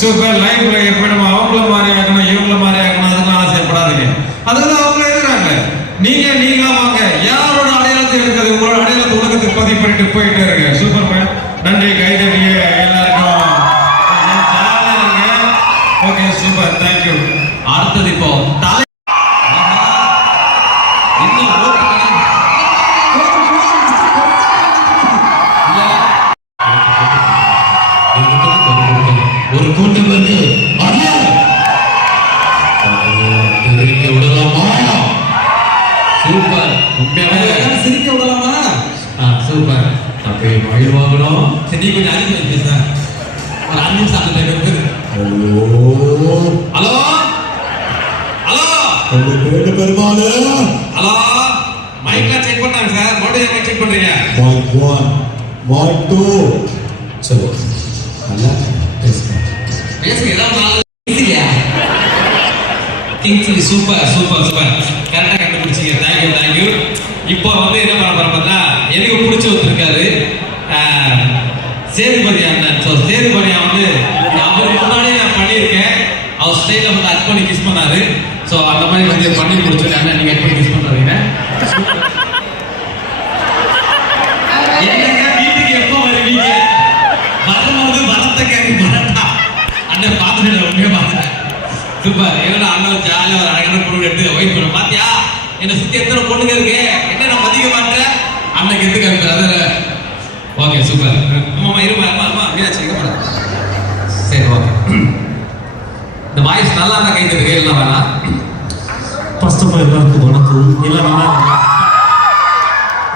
Super லைஃப்ல எப்படிமா அவங்கள மாதிரி ஆகணும் இவங்கள மாதிரி ஆகணும் அதுக்கெல்லாம் ஆசைப்படாதீங்க. அதுக்குதான் அவங்க இருக்கிறாங்க. நீங்களா வாங்க. யாரோட அடையாளத்தை இருக்குது உங்களோட அடையாளத்தை உலகத்துக்கு பதிவு பண்ணிட்டு போயிட்டே இருங்க. Super man. நன்றி. கைதடிய எல்லாருக்கும் ஓகே சூப்பர் தேங்க்யூ. அடுத்தது இப்போ ஒரு கூட்டம் வந்து விடலாமா? சூப்பர். சிரிக்க விடலாமா? சூப்பர். தப்பே மயில் வாங்கணும். சரி கொஞ்சம் அதிகமாக இருக்கு சார். ஒரு 5 நிமிஷம் அந்த டைம் இருக்குது. ஹலோ ஹலோ கேட்டு பெருமாள். ஹலோ மைக்லாம் செக் பண்ணாங்க சார். மறுபடியும் மைக் செக் பண்றீங்க. மைக் 1 மைக் 2 சரி நல்லா பேசுங்க. ஏதாவது இல்லையா? Kingsley super super super. கரெக்டாக கண்டுபிடிச்சிங்க. தேங்க்யூ. இப்போ வந்து என்ன பண்ண போறோம் பார்த்தா எனக்கு பிடிச்ச ஒருத்தருக்காரு சேதுபதி அண்ணன். ஸோ சேதுபதியா வந்து அவருக்கு முன்னாடியே நான் பண்ணியிருக்கேன். அவர் ஸ்டைலில் வந்து அட் பண்ணி கிஸ் பண்ணாரு. ஸோ அந்த மாதிரி வந்து பண்ணி முடிச்சோம். அண்ணன் நீங்கள் அட் பண்ணி கிஸ் பண்ணுறீங்க. என்னங்க வீட்டுக்கு எப்போ வருவீங்க? வரும்போது வரத்தை கேட்க வரட்டா அண்ணன் பார்த்துட்டு உண்மையாக பார்த்துட்டேன். சூப்பர். என்னடா அண்ணன் ஜாலியாக ஒரு அழகான பொண்ணு எடுத்து வெயிட் பண்ண பார்த்தியா? என்னை சுற்றி எத்தனை பொண்ணுங்க இருக்கு, என்ன நான் மதிக்க மாட்டேன். அண்ணன் எதுக்கு பிரதர். Okay super. அம்மா இருமா அம்மா மீனாட்சி இருக்க. சரி ஓகே. இந்த வாய்ஸ் நல்லா இருந்தால் கை தருங்க. இல்லை வேணா. ஃபர்ஸ்ட் ஆஃப் ஆல் எல்லாருக்கும் வணக்கம். எல்லாம் நல்லா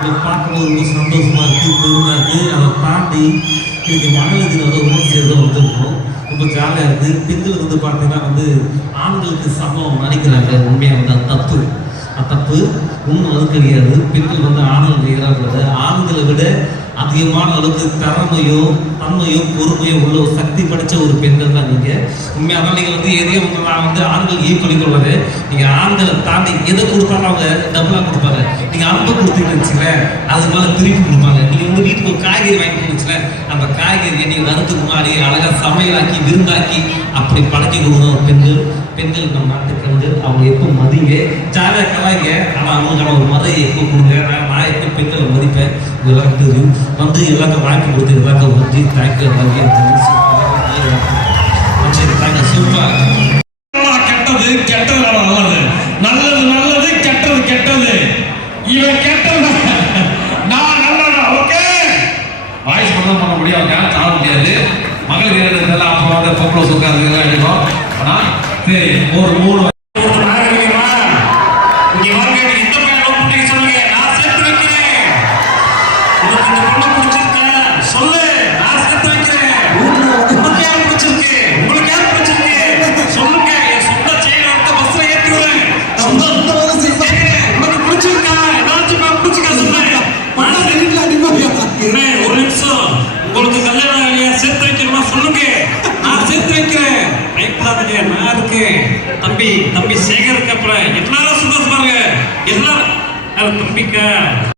இதை பார்க்கும்போது ரொம்ப சந்தோஷமா இருக்கு, பெருமையா இருக்கு. அதை தாண்டி இன்னைக்கு மகளிர் தினம் ரொம்ப சேர்ந்து வந்திருக்கோம். ரொம்ப ஜாலியாக இருக்குது. பெண்கள் வந்து பார்த்தீங்கன்னா வந்து ஆண்களுக்கு சமம் நினைக்கிறாங்க. உண்மையாக வந்து அது தப்பு. அது தப்பு. உண்மை அது கிடையாது. பெண்கள் வந்து ஆண்கள் செய்கிறாங்க. ஆண்களை விட அதிகமான அளவுக்கு திறமையோ தன்மையோ பொறுமையோ உள்ள ஒரு சக்தி படைச்ச ஒரு பெண்கள் தான் நீங்கள். உண்மையாக தான் நீங்கள் வந்து எதையும் நான் வந்து ஆண்கள் ஈக்குவலி கொள்வது. நீங்கள் ஆண்களை தாண்டி எதை கொடுத்தாலும் அவங்க டபுளாக கொடுப்பாங்க. நீங்கள் அன்பை கொடுத்தீங்கன்னு வச்சுங்களேன், அது மேலே திருப்பி கொடுப்பாங்க. நீங்கள் வந்து வீட்டுக்கு ஒரு காய்கறி வாங்கி வச்சுங்களேன், அந்த காய்கறியை நீங்கள் நறுத்துக்கு முன்னாடி அழகாக சமையலாக்கி விருந்தாக்கி அப்படி பழக்கி கொடுக்கணும் ஒரு பெண்கள். பெண்கள் நம்ம நாட்டுக்கு வந்து அவங்க எப்போ மதிங்க ஜாலியாக கலாய்ங்க. ஆனால் அவங்களுக்கான ஒரு மதையை எப்போ கொடுங்க. நான் எப்போ பெண்களை மதிப்பேன். இதெல்லாம் தெரியும். வந்து எல்லாருக்கும் வாய்ப்பு கொடுத்து எல்லாருக்கும் வந்து தேங்க்யூ. சூப்பர். கெட்டது கெட்டது நல்லது, நல்லது நல்லது, கெட்டது கெட்டது. இவன் கெட்டது நான் நல்லதா. ஓகே வாய்ஸ் பண்ண முடியும். டான்ஸ் ஆட முடியாது. மகளிர் வீரர்கள் அப்புறம் வந்து பொம்பளை சுக்காது எல்லாம் எடுக்கும். ஆனால் சரி ஒரு 3 உங்களுக்கு கல்யாணம் இல்லையா? சேர்த்து வைக்கணுமா சொல்லுங்க. நான் சேர்த்து வைக்கிறேன். பயப்படாதீங்க, நான் இருக்கேன். தம்பி சேகருக்கு அப்புறம் எல்லாரும் சந்தோஷமா இருங்க. எல்லாரும் தம்பிக்கா